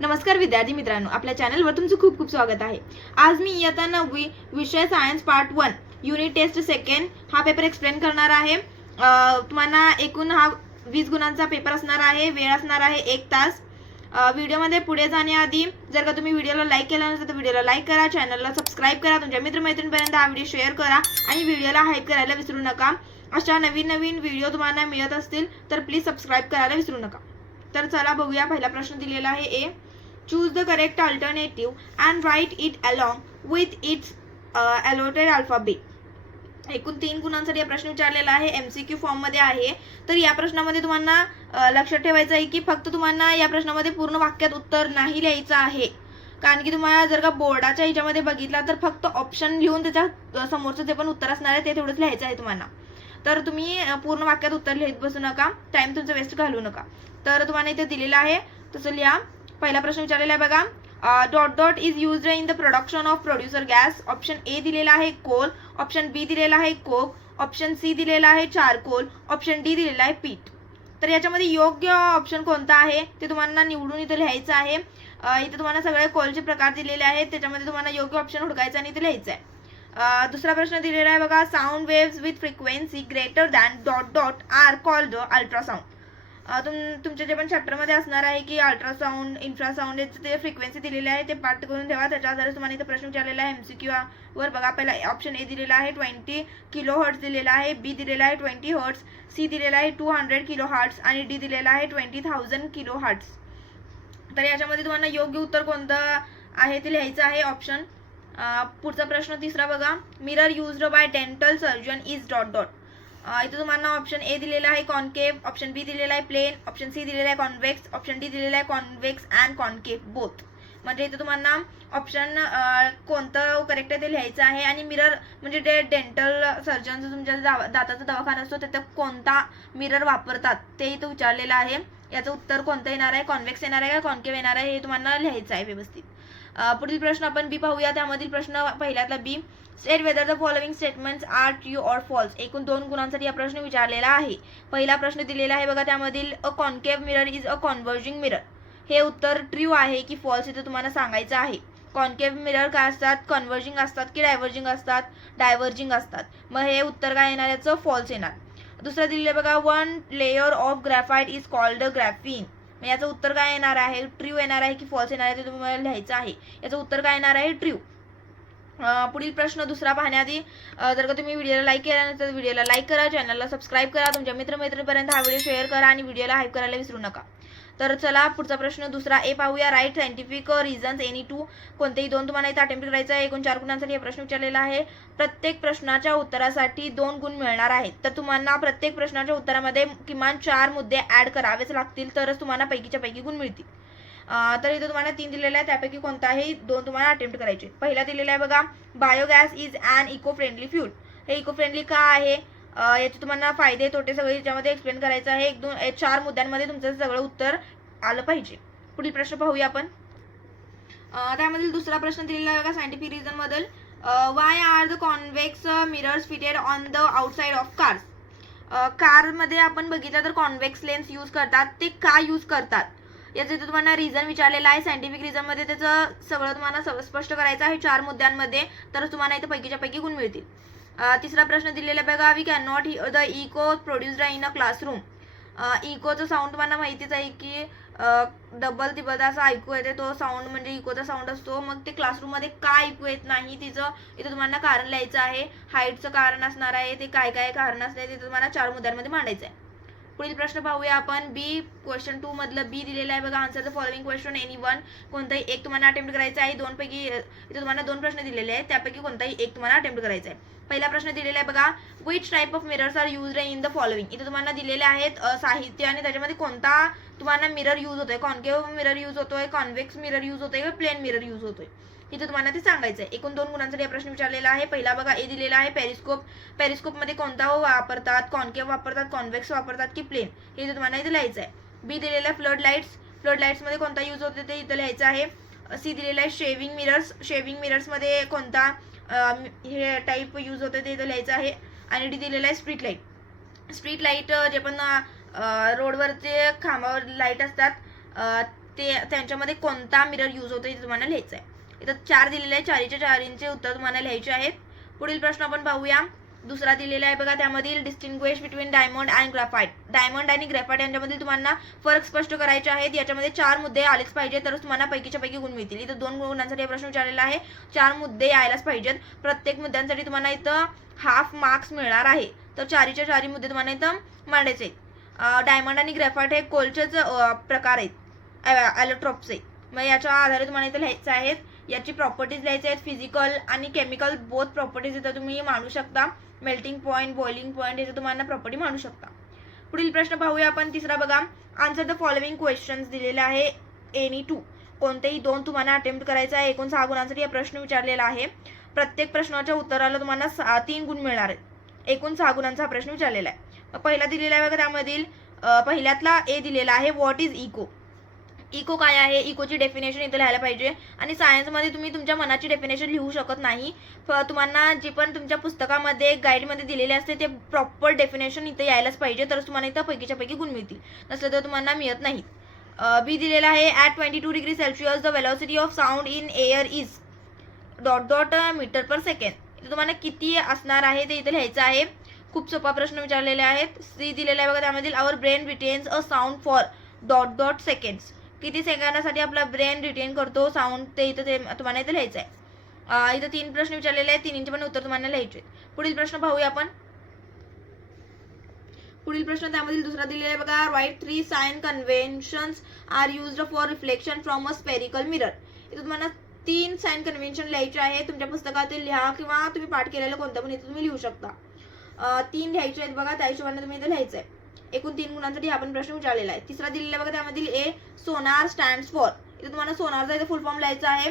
नमस्कार विद्यार्थी मित्रांनो, आपल्या चॅनलवर तुमचं खूप खूप स्वागत आहे. आज मी इयत्ता 9वी विषय science part 1 unit test second हा पेपर एक्सप्लेन करणार आहे. तुम्हाला एकूण हा 20 गुणांचा पेपर असणार आहे. वेळ असणार आहे 1 तास. व्हिडिओमध्ये पुढे जाण्याआधी जर का तुम्ही व्हिडिओला लाईक केला नसेल तर व्हिडिओला लाईक करा, चॅनलला सबस्क्राईब करा, तुमच्या मित्रमैत्रिणींपर्यंत हा व्हिडिओ शेअर करा आणि व्हिडिओला हाईप करायला विसरू नका. अशा नवीन नवीन व्हिडिओ तुम्हाला मिळत असतील तर प्लीज सबस्क्राईब करायला विसरू नका. तर चला बघूया. पहिला प्रश्न दिलेला आहे ए. Choose the correct alternative and write it along with its allotted alphabet. एकूण 3 गुणांसाठी हा प्रश्न विचारलेला आहे. MCQ फॉर्म मध्ये आहे. तर या प्रश्नामध्ये तुम्हाला लक्षात ठेवायचं आहे की फक्त तुम्हाला या प्रश्नामध्ये पूर्ण वाक्यात उत्तर नाही लिहायचं आहे. कारण की तुम्हाला जर का बोर्डाच्या ह्याच्यामध्ये बघितला तर फक्त ऑप्शन लिहून त्याच्या समोरचं जे पण उत्तर असणार आहे ते तेवढंच लिहायचं आहे तुम्हाला. तर तुम्ही पूर्ण वाक्यात उत्तर लिहित बसू नका, टाइम तुमचा वेस्ट घालू नका. तर तुम्हाला इथे दिलेलं आहे तसं लिहा. पहिला प्रश्न विचारलेला आहे बघा. Dot dot is used in the production of producer gas. Option A दिलेला आहे कोल, ऑप्शन बी दिलेला आहे कोक, ऑप्शन सी दिलेला आहे चारकोल, ऑप्शन डी दिलेला आहे पीठ. तर याच्यामध्ये योग्य ऑप्शन कोणता आहे ते तुम्हाला निवडून इथे लिहायचं आहे. इथे तुम्हाला सगळे कोलचे प्रकार दिलेले आहेत, त्याच्यामध्ये तुम्हाला योग्य ऑप्शन हुडकायचा आणि इथे लिहायचं आहे. दुसरा प्रश्न दिलेला आहे बघा. Sound waves with frequency greater than dot dot are called ultrasound. तुमच्या जे पण चॅप्टरमध्ये असणार आहे की अल्ट्रासाऊंड, इन्फ्रासाऊंड ते फ्रिक्वेन्सी दिलेली आहे ते पाठ करून ठेवा. त्याच्या आधारे तुम्हाला इथे प्रश्न विचारलेला आहे MCQ वर बघा. पहिला ऑप्शन ए दिलेला आहे 20 किलो हर्ट्ज दिलेला आहे, बी दिलेला आहे 20 हर्ट्ज, सी दिलेला आहे 200 किलो हर्ट्ज आणि डी दिलेला आहे 20,000 किलो हर्ट्ज. तर याच्यामध्ये तुम्हाला योग्य उत्तर कोणतं आहे ते लिहायचं आहे ऑप्शन. पुढचा प्रश्न तिसरा बघा. Mirror used by dental surgeon is dot dot. इथे तुम्हाला ऑप्शन ए दिलेला आहे कॉन्केव, ऑप्शन बी दिलेला आहे प्लेन, ऑप्शन सी दिलेला आहे कॉन्व्हेक्स, ऑप्शन डी दिलेला आहे कॉन्व्हेक्स अँड कॉन्केव बोथ. म्हणजे इथे तुम्हाला ऑप्शन कोणतं करेक्ट आहे ते लिहायचं आहे. आणि मिरर म्हणजे ते डेंटल सर्जन तुमच्या दाताचा दवाखाना असतो तिथे कोणता मिरर वापरतात ते इथे विचारलेलं आहे. याचं उत्तर कोणतं येणार आहे, कॉन्व्हेक्स येणार आहे का कॉन्केव येणार आहे हे तुम्हाला लिहायचं आहे व्यवस्थित. पुढील प्रश्न आपण बी पाहूया. त्यामधील प्रश्न पहिल्यातला B. State whether the following statements are true or false. एकूण 2 गुणांसाठी हा प्रश्न विचारलेला आहे. पहिला प्रश्न दिलेला आहे बघा. त्यामधील a concave mirror is a converging mirror. हे उत्तर ट्रू आहे की फॉल्स इथे तुम्हाला सांगायचं आहे. कॉन्केव मिरर काय असतात, कन्व्हर्जिंग असतात की डायव्हर्जिंग असतात, डायव्हर्जिंग असतात. मग हे उत्तर काय येणार, याचं फॉल्स येणार. दुसरं दिलेलं बघा. 1 layer of graphite is called graphene. याचं उत्तर काय येणार आहे, ट्रू येणार आहे की फॉल्स येणार आहे ते तुम्हाला लिहायचं आहे. याचं उत्तर काय येणार आहे, ट्रू. पुढील प्रश्न दुसरा पाहण्याआधी जर का तुम्ही व्हिडिओला लाईक केला नसेल तर व्हिडिओला लाईक करा, चॅनलला सबस्क्राईब करा, तुमच्या मित्रमैत्रिणींपर्यंत हा व्हिडिओ शेअर करा आणि व्हिडिओला हाईप करायला विसरू नका. तर चला पुढचा प्रश्न दुसरा ए पाहूया. Write scientific reasons any two. कोणतेही 2 तुम्हाला इथे अटेम्प्ट करायचं आहे. एकूण 4 गुणांसाठी हा प्रश्न विचारलेला आहे. प्रत्येक प्रश्नाच्या उत्तरासाठी 2 गुण मिळणार आहेत. तर तुम्हाला प्रत्येक प्रश्नाच्या उत्तरामध्ये किमान 4 मुद्दे ऍड करावेच लागतील तरच तुम्हाला पैकीच्या पैकी गुण मिळतील. तर इथे तुम्हाला 3 दिलेले आहे, त्यापैकी कोणताही 2 तुम्हाला अटेम्प्ट करायचे. पहिला दिलेला आहे बघा. Biogas is an eco friendly fuel. हे इको फ्रेंडली का आहे, याचे तुम्हाला फायदे तोटे सगळे याच्यामध्ये एक्सप्लेन करायचं आहे. 4 मुद्द्यांमध्ये तुमचं सगळं उत्तर आलं पाहिजे. पुढील प्रश्न पाहूया आपण. त्यामधील दुसरा प्रश्न दिलेला आहे बघा. सायंटिफिक रिझन मधील why are the convex mirrors fitted on the outside of cars. कारमध्ये आपण बघितलं तर कॉन्व्हेक्स लेन्स यूज करतात. ते का यूज करतात याचं इथे तुम्हाला रिझन विचारलेला आहे. सायंटिफिक रिझन मध्ये त्याचं सगळं तुम्हाला स्पष्ट करायचं आहे 4 मुद्द्यांमध्ये, तरच तुम्हाला इथे पैकीच्या पैकी गुण मिळतील. तिसरा प्रश्न दिलेला बघा. We can not hear the echo produced in a classroom. इकोचं साऊंड तुम्हाला माहितीच आहे की डबल तिबल असा ऐकू येते. तो साऊंड म्हणजे इकोचा साऊंड असतो. मग ते क्लासरूममध्ये का ऐकू येत नाही तिचं इथे तुम्हाला कारण लिहायचं आहे. हाईटचं कारण असणार आहे, ते काय काय कारण असणार आहे ते तुम्हाला 4 मुद्द्यांमध्ये मांडायचं आहे. पुढील प्रश्न पाहूया आपण. बी क्वेश्चन 2 मधलं बी दिलेलं आहे बघा. Answer the following question any one. कोणताही एक तुम्हाला अटेम्प्ट करायचा आहे. 2 पैकी इथे तुम्हाला 2 प्रश्न दिलेले आहेत, त्यापैकी कोणताही एक तुम्हाला अटेम्प्ट करायचा आहे. पहिला प्रश्न दिलेला आहे बघा. Which type of mirrors are used in the following. इथे तुम्हाला दिलेले आहेत साहित्य आणि त्याच्यामध्ये कोणता तुम्हाला मिरर यूज होतोय. कॉन्केव्ह मिरर यूज होतोय, कॉन्व्हेक्स मिरर यूज होतोय किंवा प्लेन मिरर यूज होतोय, इथे तुम्हाला ते सांगायचं आहे. एकूण 2 गुणांसाठी हा प्रश्न विचारलेला आहे. पहिला बघा ए दिलेला आहे पेरिस्कोप. पेरिस्कोप मध्ये कोणता वापरतात, कॉन्केव्ह वापरतात, कॉन्व्हेक्स वापरतात की प्लेन, हे तुम्हाला इथे लिहायचं आहे. बी दिलेला आहे फ्लड लाईट्स. फ्लड लाईट्स मध्ये कोणता यूज होते ते इथे लिहायचं आहे. सी दिलेला आहे शेविंग मिरर्स. शेविंग मिरर्स मध्ये कोणता हे टाईप यूज होते ते इथे लिहायचं आहे. आणि डी दिलेला आहे स्ट्रीट लाईट. स्ट्रीट लाईट जे पण रोडवरचे खांबावर लाईट असतात ते त्यांच्यामध्ये कोणता मिरर यूज होतो हे तुम्हाला लिहायचं आहे. इथं 4 दिलेले आहे, चारीच्या चारींचे उत्तर तुम्हाला लिहायचे आहेत. पुढील प्रश्न आपण पाहूया. दुसरा दिलेला आहे बघा, त्यामधील distinguish between diamond and graphite. Diamond आणि ग्रेफाइट यांच्यामधील तुम्हाला फरक स्पष्ट करायचे आहेत. याच्यामध्ये 4 मुद्दे आलेच पाहिजे तरच तुम्हाला पैकीच्या पैकी गुण मिळतील. इथं 2 गुणांसाठी हा प्रश्न विचारलेला आहे. 4 मुद्दे यायलाच पाहिजेत. प्रत्येक मुद्द्यांसाठी तुम्हाला इथं हाफ मार्क्स मिळणार आहे. तर चारीच्या चारी मुद्दे तुम्हाला इथं मांडायचे आहेत. डायमंड आणि ग्रेफाइट हे कोलचेच प्रकार आहेत, ॲलोट्रॉप्सचे. मग याच्या आधारे तुम्हाला इथं लिहायचं आहेत. याची प्रॉपर्टीज लिहायचे आहेत. फिजिकल आणि केमिकल बोथ प्रॉपर्टीज इथं तुम्ही मांडू शकता. मेल्टिंग पॉईंट, बॉइलिंग पॉईंट याची तुम्हाला प्रॉपर्टी मांडू शकता. पुढील प्रश्न पाहूया आपण. तिसरा बघा, आन्सर द फॉलोइंग क्वेश्चन्स दिलेले आहे. एनी 2 कोणतेही 2 तुम्हाला अटेम्प्ट करायचा आहे. एकूण 6 गुणांसाठी हा प्रश्न विचारलेला आहे. प्रत्येक प्रश्नाच्या उत्तराला तुम्हाला 3 गुण मिळणार आहेत. एकूण 6 गुणांचा हा प्रश्न विचारलेला आहे. पहिला दिलेला आहे बघा, त्यामधील पहिल्यातला ए दिलेला आहे. What is eco. इको काय आहे, इकोची डेफिनेशन इथं लिहायला पाहिजे. आणि सायन्समध्ये तुम्ही तुमच्या मनाची डेफिनेशन लिहू शकत नाही. तुम्हाला जे पण तुमच्या पुस्तकामध्ये गाईडमध्ये दिलेले असते ते प्रॉपर डेफिनेशन इथं यायलाच पाहिजे, तरच तुम्हाला इथं पैकीच्या पैकी गुण मिळतील. नसलं तर तुम्हाला मिळत नाही. बी दिलेला आहे. At 22 degree Celsius the velocity of sound in air is ... metre per second. इथं तुम्हाला किती असणार आहे ते इथं लिहायचं आहे. खूप सोपा प्रश्न विचारलेले आहेत. सी दिलेला आहे बघा, त्यामधील our brain retains a sound for ... seconds. किती सेकंदासाठी आपला ब्रेन रिटेन करतो साऊंड, ते इथं ते तुम्हाला इथं लिहायचं आहे. इथं 3 प्रश्न विचारलेले आहेत. 3चे पण उत्तर तुम्हाला लिहायचे. पुढील प्रश्न पाहूया आपण. पुढील प्रश्न त्यामधील दुसरा दिलेला आहे बघा, write 3 sign conventions are used for reflection from a spherical mirror. इथं तुम्हाला 3 साइन कन्व्हेन्शन लिहायचे आहे. तुमच्या पुस्तकातील लिहा किंवा तुम्ही पाठ केलेलं कोणतं पण इथं तुम्ही लिहू शकता. 3 लिहायचे आहेत बघा, त्या हिशोबाने तुम्ही इथं लिहायचं आहे. एकूण 3 गुणांसाठी हा पण प्रश्न विचारलेला आहे. तिसरा दिलेला बघा, त्यामधील ए सोनार स्टँड्स फॉर. इथं तुम्हाला सोनारचा इथं फुल फॉर्म लिहायचा आहे,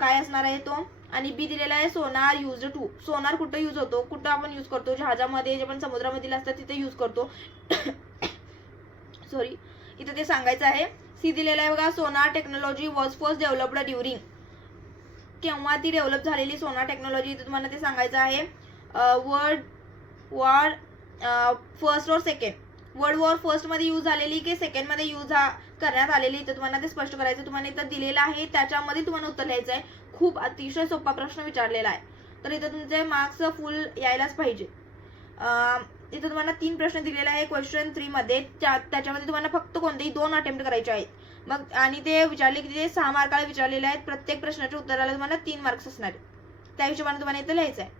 काय असणार आहे तो. आणि बी दिलेला आहे सोनार यूज टू. सोनार कुठं यूज होतो, कुठं आपण यूज करतो, जहाजामध्ये, जे पण समुद्रामधील असतात तिथे यूज करतो. सॉरी, इथं ते सांगायचं आहे. सी दिलेला आहे बघा, sonar technology was first developed during. केव्हा ती डेव्हलप झालेली सोनार टेक्नॉलॉजी, इथं तुम्हाला ते सांगायचं आहे. वर्ल्ड वॉर फर्स्ट और सेकंड. वर्ल्ड वॉर फर्स्ट मध्ये यूज झालेली की सेकंड मध्ये यूज करण्यात आलेली, इथं तुम्हाला ते स्पष्ट करायचं. तुम्हाला इथं दिलेलं आहे, त्याच्यामध्ये तुम्हाला उत्तर लिहायचं आहे. खूप अतिशय सोपा प्रश्न विचारलेला आहे, तर इथं तुमचे मार्क्स फुल यायलाच पाहिजे. इथं तुम्हाला 3 प्रश्न दिलेले आहे क्वेश्चन 3 मध्ये. त्याच्यामध्ये तुम्हाला फक्त कोणतेही 2 अटेम्प्ट करायचे आहेत. मग आणि ते विचारले की ते 6 मार्काला विचारलेले आहेत. प्रत्येक प्रश्नाच्या उत्तराला तुम्हाला 3 मार्क्स असणार आहेत. त्या हिशोबाने तुम्हाला इथं लिहायचं आहे.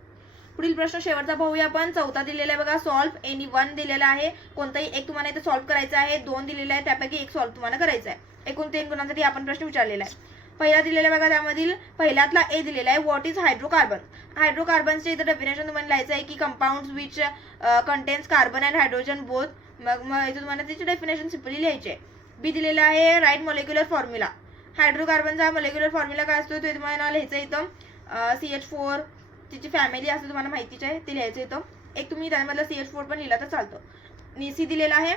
पुढील प्रश्न शेवटचा पाहूया आपण. 4था दिलेला आहे बघा, सॉल्व एनी 1 दिलेला आहे. कोणताही एक तुम्हाला इथं सॉल्व करायचा आहे. 2 दिलेले आहे, त्यापैकी एक सॉल्व तुम्हाला करायचा आहे. एकूण 3 गुणांसाठी आपण प्रश्न विचारलेला आहे. पहिला दिलेला बघा, त्यामधील पहिल्यातला ए दिलेला आहे. What is hydrocarbon. हायड्रोकार्बनचे इथं डेफिनेशन तुम्हाला लिहायचं आहे की compounds which contains carbon and hydrogen both. मग इथं तुम्हाला त्याची डेफिनेशन सिम्पली लिहायची आहे. बी दिलेला आहे राईट मोलेक्युलर फॉर्म्युला. हायड्रोकार्बनचा मोलेक्युलर फॉर्म्युला काय असतो ते तुम्हाला लिहायचं आहे इथं. CH4 तिची फॅमिली असं तुम्हाला माहितीच आहे, ते लिहायचं इथं. एक तुम्ही त्यामधलं CH4 पण लिहिला तर चालतं. सी दिलेला आहे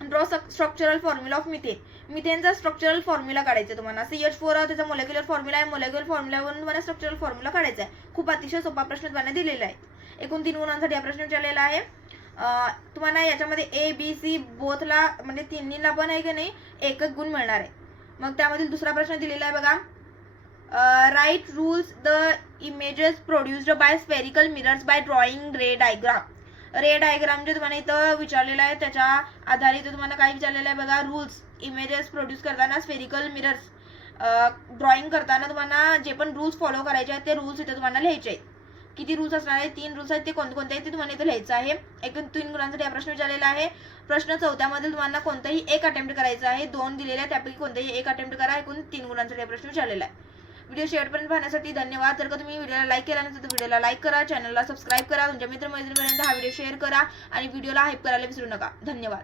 draw structural formula of methane. मिथेनचा स्ट्रक्चरल फॉर्म्युला काढायचा तुम्हाला. CH4 त्याचा मोलेक्युलर फॉर्म्युला आहे. मोलेक्युलर फॉर्म्युलावरून तुम्हाला स्ट्रक्चरल फॉर्म्युला काढायचा आहे. खूप अतिशय सोपा प्रश्न तुम्हाला दिलेला आहे. एकूण 3 गुणांसाठी हा प्रश्न विचारलेला आहे. तुम्हाला याच्यामध्ये A-B-C बोथला म्हणजे तिन्हीला पण आहे की नाही 1 गुण मिळणार आहे. मग त्यामधील दुसरा प्रश्न दिलेला आहे बघा, write rules the images produced by spherical mirrors by drawing ray diagram. Ray diagram जे तुम्हाला इथं विचारलेलं आहे त्याच्या आधारे इथं तुम्हाला काय विचारलेलं आहे बघा, रूल्स इमेजेस प्रोड्यूस करताना स्पेरिकल मिरर्स ड्रॉइंग करताना तुम्हाला जे पण रूल्स फॉलो करायचे आहेत ते रूल्स इथं तुम्हाला लिहायचे आहेत. किती रूल्स असणार आहेत, 3 रूल्स आहेत. ते कोणते आहेत ते तुम्हाला इथं लिहायचं आहे. एकूण 3 गुणांसाठी हा प्रश्न विचारलेला आहे. प्रश्न 4मध्ये तुम्हाला कोणताही एक अटेम्प्ट करायचा आहे. 2 दिलेले आहेत, त्यापैकी कोणताही एक अटेम्प्ट करा. एकूण 3 गुणांसाठी हा प्रश्न विचारलेला आहे. व्हिडिओ शेवटपर्यंत पाहण्यासाठी धन्यवाद. जर का तुम्ही व्हिडिओला लाईक केला नसेल तर व्हिडिओला लाईक करा, चॅनलला सबस्क्राईब करा, तुमच्या मित्रमैत्रिणींपर्यंत हा व्हिडिओ शेअर करा आणि व्हिडिओला हाईप करायला विसरू नका. धन्यवाद.